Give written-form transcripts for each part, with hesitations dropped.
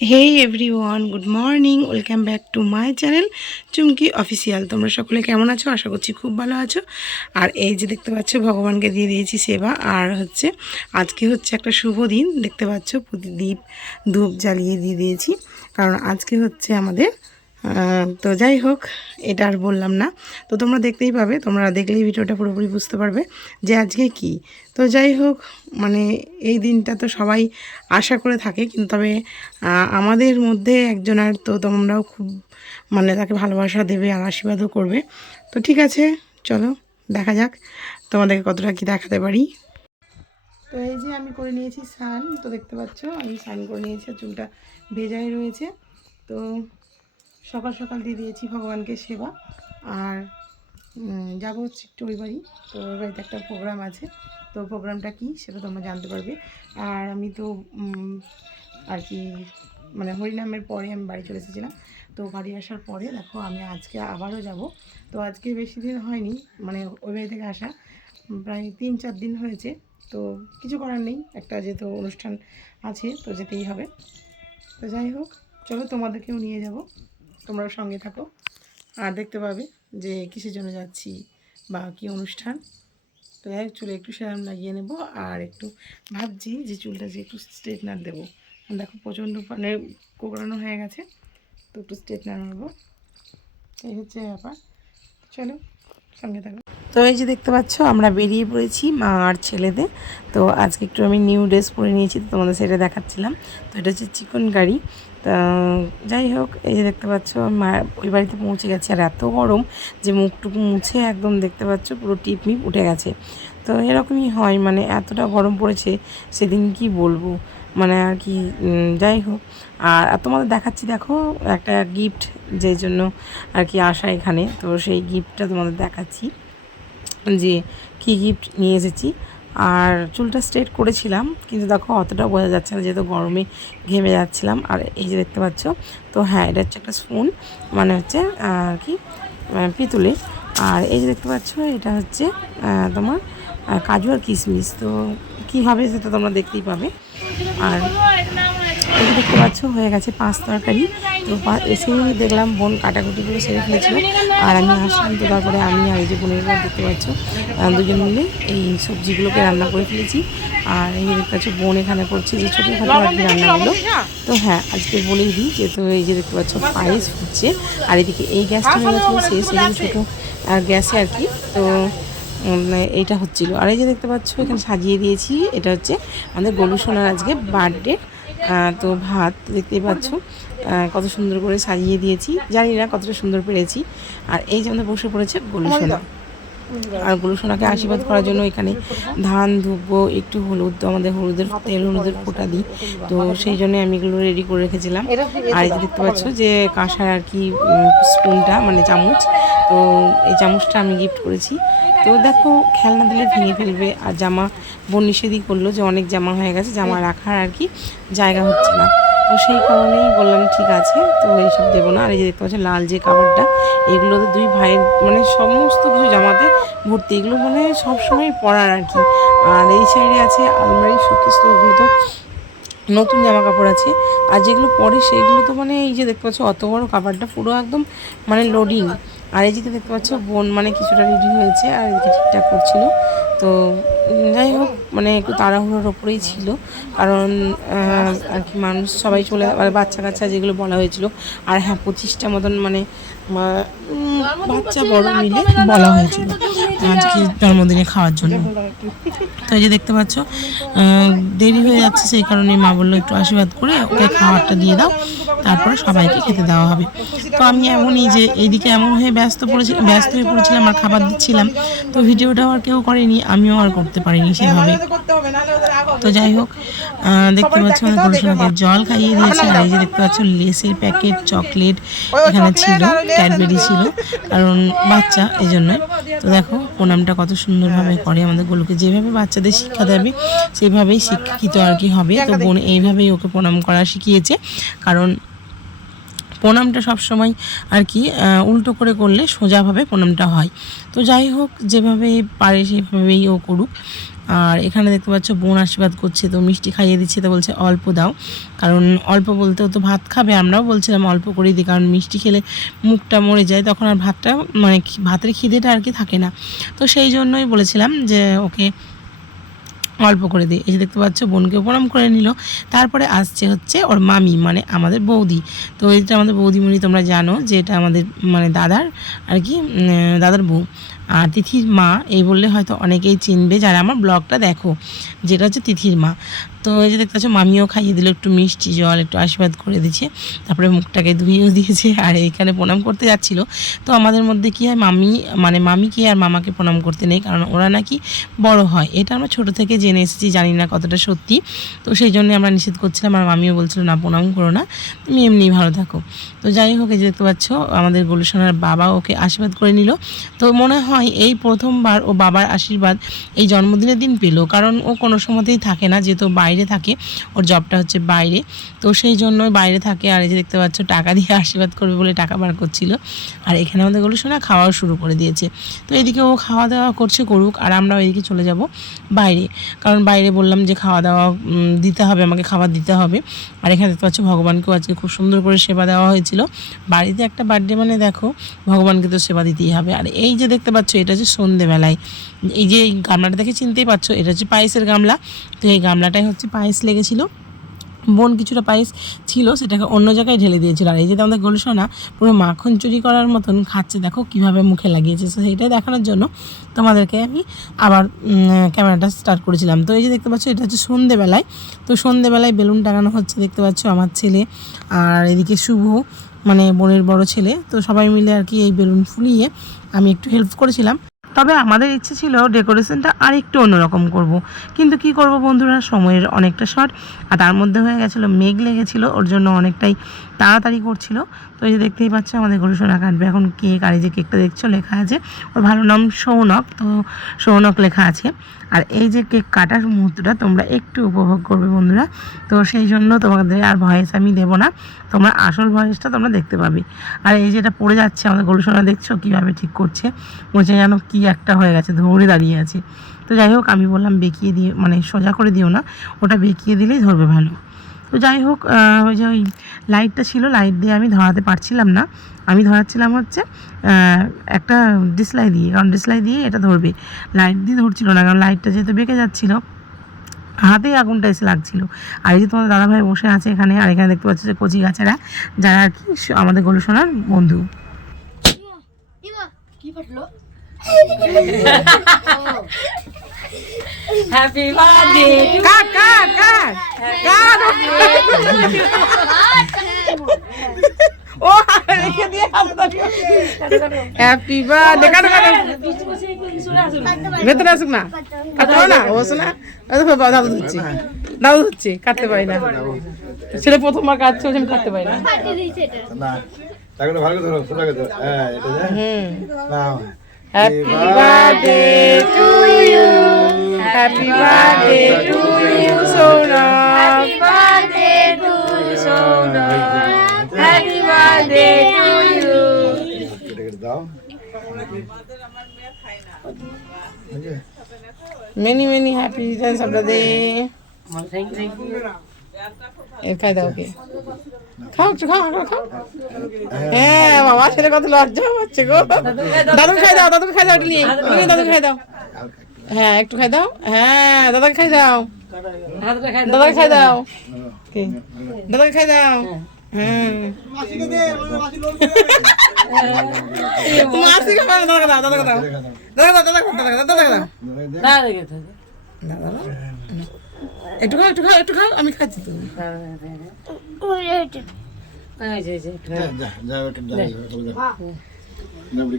Hey everyone, good morning, welcome back to my channel Chumki official. তোমরা সকলে কেমন আছো? আশা করছি খুব ভালো আছো। আর এই যে দেখতে পাচ্ছ, ভগবানকে দিয়ে দিয়েছি সেবা। আর আজকে একটা শুভ দিন, দেখতে পাচ্ছ প্রদীপ ধূপ জ্বালিয়ে দিয়ে দিয়েছি, কারণ আজকে আমাদের তো যাই হোক, এটা আর বললাম না। তো তোমরা দেখতেই পাবে, তোমরা দেখলেই ভিডিওটা পুরোপুরি বুঝতে পারবে যে আজকে কি। তো যাই হোক, এই দিনটা তো সবাই আশা করে থাকে, কিন্তু তবে আমাদের মধ্যে একজনের, তো তোমরাও খুব তাকে ভালোবাসা দেবে আর আশীর্বাদও করবে। তো ঠিক আছে, চলো দেখা যাক তোমাদেরকে কতটা কি দেখাতে পারি। তো এই যে আমি করে নিয়েছি স্নান, তো দেখতে পাচ্ছ আমি স্নান করে নিয়েছি, চুলটা ভেজাই রয়েছে। তো সকাল সকাল দিয়ে দিয়েছি ভগবানকে সেবা। আর যাবো একটু ওই বাড়ি। তো ওই বাড়িতে একটা প্রোগ্রাম আছে, তো প্রোগ্রামটা কি সেটা তোমরা জানতে পারবে। আর আমি তো হরিনামের পরে আমি বাড়ি চলে এসেছিলাম। তো বাড়ি আসার পরে দেখো আমি আজকে আবারও যাব। তো আজকে বেশি দিন হয়নি, ওই বাড়ি থেকে আসা প্রায় 3-4 দিন হয়েছে। তো কিছু করার নেই, একটা যেহেতু অনুষ্ঠান আছে তো যেতেই হবে। তো যাই হোক, চলো তোমাদেরকেও নিয়ে যাব, তোমরাও সঙ্গে থাকো আর দেখতে পাবে যে কিসের জন্য যাচ্ছি বা কী অনুষ্ঠান। তো চুলে একটু সেরাম লাগিয়ে নেব, আর একটু ভাবছি যে চুলটা যে একটু স্ট্রেটনার দেবো। দেখো প্রচণ্ড কোকড়ানো হয়ে গেছে, তো একটু স্ট্রেটনার নেবো, এই হচ্ছে ব্যাপার। চলো সঙ্গে থাকো। তো এই যে দেখতে পাচ্ছ আমরা বেরিয়ে পড়েছি মা আর ছেলেদের। তো আজকে একটু আমি নিউ ড্রেস পরে নিয়েছি, তো তোমাদের সেটা দেখাচ্ছিলাম। তো এটা হচ্ছে চিকন গাড়ি। তা যাই হোক, এই যে দেখতে পাচ্ছ মা ওই বাড়িতে পৌঁছে গেছে। আর এত গরম যে মুখটুকু মুছে একদম দেখতে পাচ্ছ পুরো টিপমিপ উঠে গেছে। তো এরকমই হয়, এতটা গরম পড়েছে সেদিন কি বলবো, আর কি। যাই হোক, আর তোমাদের দেখাচ্ছি, দেখো একটা গিফট যেই জন্য আর কি আসা এখানে। তো সেই গিফটটা তোমাদের দেখাচ্ছি যে কী গিফট নিয়ে এসেছি। আর চুলটা স্ট্রেট করেছিলাম, কিন্তু দেখো অতটা বোঝা যাচ্ছে না যেহেতু গরমে ঘেমে যাচ্ছিলাম। আর এই যে দেখতে পাচ্ছ, তো হ্যাঁ, এটা হচ্ছে একটা স্পুন, আর কি পিতলের। আর এই যে দেখতে পাচ্ছ, এটা হচ্ছে তোমার কাজু আর কিশমিশ। তো কী হবে সেটা তোমরা দেখতেই পাবে। আর এই যে দেখতে পাচ্ছ হয়ে গেছে 5 তরকারি। তো এসে দেখলাম বোন কাটাকুটি করে সেরে ফেলেছিল। আর আমি আসলাম, তো তারপরে আমি আর এই যে বোনের পর দেখতে পাচ্ছ দুজন মিলে এই সবজিগুলোকে রান্না করে ফেলেছি। আর এই যে দেখতে পাচ্ছ বোন এখানে করছে যে ছোটোখাটো আর কি রান্নাগুলো। তো হ্যাঁ, আজকে বলেই দিই যে, তো এই যে দেখতে পাচ্ছ পায়েস হচ্ছে। আর এদিকে এই গ্যাসটা হয়ে গেছিলো শেষ, এই ছোটো গ্যাসে আর কি। তো এইটা হচ্ছিলো। আর এই যে দেখতে পাচ্ছ এখানে সাজিয়ে দিয়েছি, এটা হচ্ছে আমাদের গলু সোনার আজকে বার্থডে। তো ভাত দেখতেই পাচ্ছ কত সুন্দর করে সাজিয়ে দিয়েছি, জানি না কতটা সুন্দর পেরেছি। আর এই যে আমাদের বসে পড়েছে গলু সোনা। আর গলু সোনাকে আশীর্বাদ করার জন্য এখানে ধান ধুবো, একটু হলুদ, আমাদের হলুদের ফোঁটা দিই। তো সেই জন্য আমি এগুলো রেডি করে রেখেছিলাম। আর এই যে দেখতে পাচ্ছ যে কাঁসার আর কি স্পুনটা, চামচ। তো এই চামচটা আমি গিফট করেছি। তো দেখো, খেলনা দিলে ভেঙে ফেলবে। আর জামা বোন নিষেধই করলো যে অনেক জামা হয়ে গেছে, জামা রাখার আর কি জায়গা হচ্ছে না। তো সেই কারণেই বললাম ঠিক আছে, তো এইসব দেবো না। আর এই যে দেখতে পাচ্ছি লাল যে কাপড়টা, এগুলো তো দুই ভাইয়ের সমস্ত কিছু জামাতে ভর্তি, এগুলো সবসময় পরার আর কি। আর এই সাইডে আছে আলমারি, শোকেস, তো ওগুলো তো নতুন জামা কাপড় আছে। আর যেগুলো পরে সেইগুলো তো এই যে দেখতে পাচ্ছ অত বড় কাপড়টা পুরো একদম লোডিং। আর এই যে দেখতে পাচ্ছ বোন কিছুটা রেডি হয়েছে আর এদিকে ঠিকঠাক করছিল। তো যাই হোক, একটু তাড়াহুড়োর ওপরেই ছিল, কারণ আর কি মানুষ সবাই চলে, বাচ্চা কাচ্চা যেগুলো বলা হয়েছিল। আর হ্যাঁ, 25টা মতন বাচ্চা বড় মিলে বলা হয়েছিল আজকে জন্মদিনে খাওয়ার জন্য। তো এই যে দেখতে পাচ্ছ দেরি হয়ে যাচ্ছে, সেই কারণে মা বললো একটু আশীর্বাদ করে ওকে খাবারটা দিয়ে দাও, তারপরে সবাইকে খেতে দেওয়া হবে। তো আমি এমনই যে এইদিকে এমন হয়ে ব্যস্ত হয়ে পড়েছিলাম আর খাবার দিচ্ছিলাম। তো ভিডিওটাও আর কেউ করেনি, আমিও আর করতে পারিনি সেভাবে। তো যাই হোক, দেখতে পাচ্ছ গরুসোনাকে জল খাইয়ে দিয়েছে। আর এই যে দেখতে পাচ্ছ লেসের প্যাকেট, চকলেট এখানে ছিল, ক্যাডবেরি ছিল, কারণ বাচ্চা এই জন্যই। তো দেখো প্রণামটা কত সুন্দরভাবে করে, আমাদের গোলুকে যেভাবে বাচ্চাদের শিক্ষা দেবে সেভাবেই শিক্ষিত আর কি হবে। তো বোন এইভাবেই ওকে প্রণাম করা শিখিয়েছে, কারণ প্রণামটা সবসময় আর কি উল্টো করে করলে সোজাভাবে প্রণামটা হয়। তো যাই হোক, যেভাবে পারে সেভাবেই ও করুক। আর এখানে দেখতে পাচ্ছ বোন আশীর্বাদ করছে, তো মিষ্টি খাইয়ে দিচ্ছে, তো বলছে অল্প দাও, কারণ অল্প বলতেও তো ভাত খাবে, আমরাও বলছিলাম অল্প করেই দিই, কারণ মিষ্টি খেলে মুখটা মরে যায়, তখন আর ভাতটা মানে ভাতের খিদেটা আর কি থাকে না। তো সেই জন্যই বলেছিলাম যে ওকে অল্প করে দিই। এই যে দেখতে পাচ্ছ বোনকে প্রণাম করে নিল। তারপরে আসছে হচ্ছে ওর মামি, মানে আমাদের বৌদি। তো এটা আমাদের বৌদিমণি, তোমরা জানো যে এটা আমাদের মানে দাদার আর কি দাদার বউ আর তিথির মা, এই বললে হয়তো অনেকেই চিনবে যারা আমার ব্লগটা দেখো, যেটা হচ্ছে তিথির মা। তো এই যে দেখতে পাচ্ছ মামিও খাইয়ে দিল একটু মিষ্টি জল, একটু আশীর্বাদ করে দিচ্ছে, তারপরে মুখটাকে ধুয়েও দিয়েছে। আর এইখানে প্রণাম করতে যাচ্ছিল। তো আমাদের মধ্যে কী হয়, মামিকে আর মামাকে প্রণাম করতে নেই, কারণ ওরা নাকি বড় হয়, এটা আমরা ছোটো থেকে জেনে এসেছি, জানি না কতটা সত্যি। তো সেই জন্যই আমরা নিষেধ করছিলাম, আর মামিও বলছিল না প্রণাম করো না, তুমি এমনিই ভালো থাকো। তো যাই হোক, এই যে দেখতে পাচ্ছ আমাদের গোলুসোনার বাবা ওকে আশীর্বাদ করে নিল। তো মনে হয় এই প্রথমবার ও বাবার আশীর্বাদ এই জন্মদিনের দিন পেল, কারণ ও কোনো সময়তেই থাকে না, যেহেতু বাইরে থাকে, ওর জবটা হচ্ছে বাইরে, তো সেই জন্যই বাইরে থাকে। আর এই যে দেখতে পাচ্ছ টাকা দিয়ে আশীর্বাদ করবে বলে টাকা বার করছিল। আর এখানে আমাদের গোলুসোনা খাওয়াও শুরু করে দিয়েছে। তো এদিকে ও খাওয়া দাওয়া করছে, করুক, আর আমরা এদিকে চলে যাব বাইরে, কারণ বাইরে বললাম যে খাওয়া দাওয়া দিতে হবে, আমাকে খাবার দিতে হবে। আর এখানে দেখতে পাচ্ছ ভগবানকেও আজকে খুব সুন্দর করে সেবা দেওয়া হয়েছিল। বাড়িতে একটা বার্থডে মানে দেখো, ভগবানকে তো সেবা দিতেই হবে। আর এই যে দেখতে পাচ্ছ এটা হচ্ছে সন্ধেবেলায়, এই যে এই গামলাটা দেখে চিনতেই পারছো, এটা হচ্ছে পায়েসের গামলা। তো এই গামলাটাই হচ্ছে পায়েস লেগেছিলো, বোন কিছুটা পায়েস ছিল সেটাকে অন্য জায়গায় ঢেলে দিয়েছিল। আর এই যে আমাদের গোলুসোনা পুরো মাখন চুরি করার মতন খাচ্ছে, দেখো কিভাবে মুখে লাগিয়েছে। তো সেইটাই দেখানোর জন্য তোমাদেরকে আমি আবার ক্যামেরাটা স্টার্ট করেছিলাম। তো এই যে দেখতে পাচ্ছ এটা হচ্ছে সন্ধেবেলায়, তো সন্ধেবেলায় বেলুন টাঙানো হচ্ছে, দেখতে পাচ্ছ আমার ছেলে আর এদিকে শুভ, মানে বোনের বড় ছেলে, তো সবাই মিলে আর কি এই বেলুন ফুলিয়ে আমি একটু হেল্প করেছিলাম। তবে আমাদের ইচ্ছে ছিল ডেকোরেশনটা আর একটু অন্যরকম করব, কিন্তু কি করব বন্ধুরা, সময়ের অনেকটা শর্ট, আর তার মধ্যে হয়ে গেছিলো মেঘ লেগেছিলো, ওর জন্য অনেকটাই তাড়াতাড়ি করছিল। তো এই যে দেখতেই পাচ্ছ আমাদের গোলুসোনা কাটবে এখন কেক। আর এই যে কেকটা দেখছো লেখা আছে, ওর ভালো নাম সৌনক, তো সৌনক লেখা আছে। আর এই যে কেক কাটার মুহূর্তটা তোমরা একটু উপভোগ করবে বন্ধুরা, তো সেই জন্য তোমাদের আর ভয়েস আমি দেবো না, তোমরা আসল ভয়েসটা তোমরা দেখতে পাবে। আর এই যেটা পড়ে যাচ্ছে আমাদের গোলুসোনা, দেখছো কীভাবে ঠিক করছে, বলছে যেন কি একটা হয়ে গেছে, ধরে দাঁড়িয়ে আছে। তো যাই হোক আমি বললাম বেঁকিয়ে দিয়ে, মানে সোজা করে দিও না, ওটা বেঁকিয়ে দিলেই ধরবে ভালো। তো যাই হোক ওই যে ওই লাইটটা ছিল, লাইট দিয়ে আমি ধরাতে পারছিলাম না, আমি ধরাচ্ছিলাম হচ্ছে একটা ডিসলাই দিয়ে, কারণ ডিসলাই দিয়ে এটা ধরবে, লাইট দিয়ে ধরছিল না, কারণ লাইটটা যেহেতু বেঁকে যাচ্ছিলো, হাতেই আগুনটা এসে লাগছিল। আর এই যে তোমাদের দাদাভাই বসে আছে এখানে, আর এখানে দেখতে পাচ্ছি যে কচি গাছেরা, যারা আর কি আমাদের গোলুসোনার বন্ধু। হ্যাপি বার্থডে কাট কাট কাট কাট ও রেখে দিয়ে হ্যাপি বার্থডে কাট কাট ভেতরে আসুক না, কাটতে পারো না, ও শোনা দাদু ধরছি, দাদু ধরছি, কাটতে পারি না, ছেলে প্রথমবার কাটছে, ওই জন্য কাটতে পারি না। Happy birthday to you. Happy birthday to you, Sona. Happy birthday to you, Sona. Happy birthday to you. Many many happy returns of the day. খাই দাও, ওকে খাও, একটু খাও, খাও। হ্যাঁ বাবা, ছেলে কত লজ্জা হচ্ছে গো। দাদুকে খাই দাও, দাদুকে খাই দাও, একটু নিয়ে দাদুকে খাই দাও, হ্যাঁ একটু খাই দাও, হ্যাঁ দাদাকে খাই দাও, দাদাকে খাই দাও, দাদাকে খাই দাও, হ্যাঁ মাসিকে খাও, দাদাকে দাও, দাদাকে দাও, দাদাকে দাও, দাদাকে দাও, দাদা একটু খাও, একটু খাও, একটু খাও, আমি খাচ্ছি তো।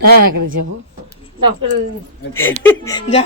হ্যাঁ যাবো যা।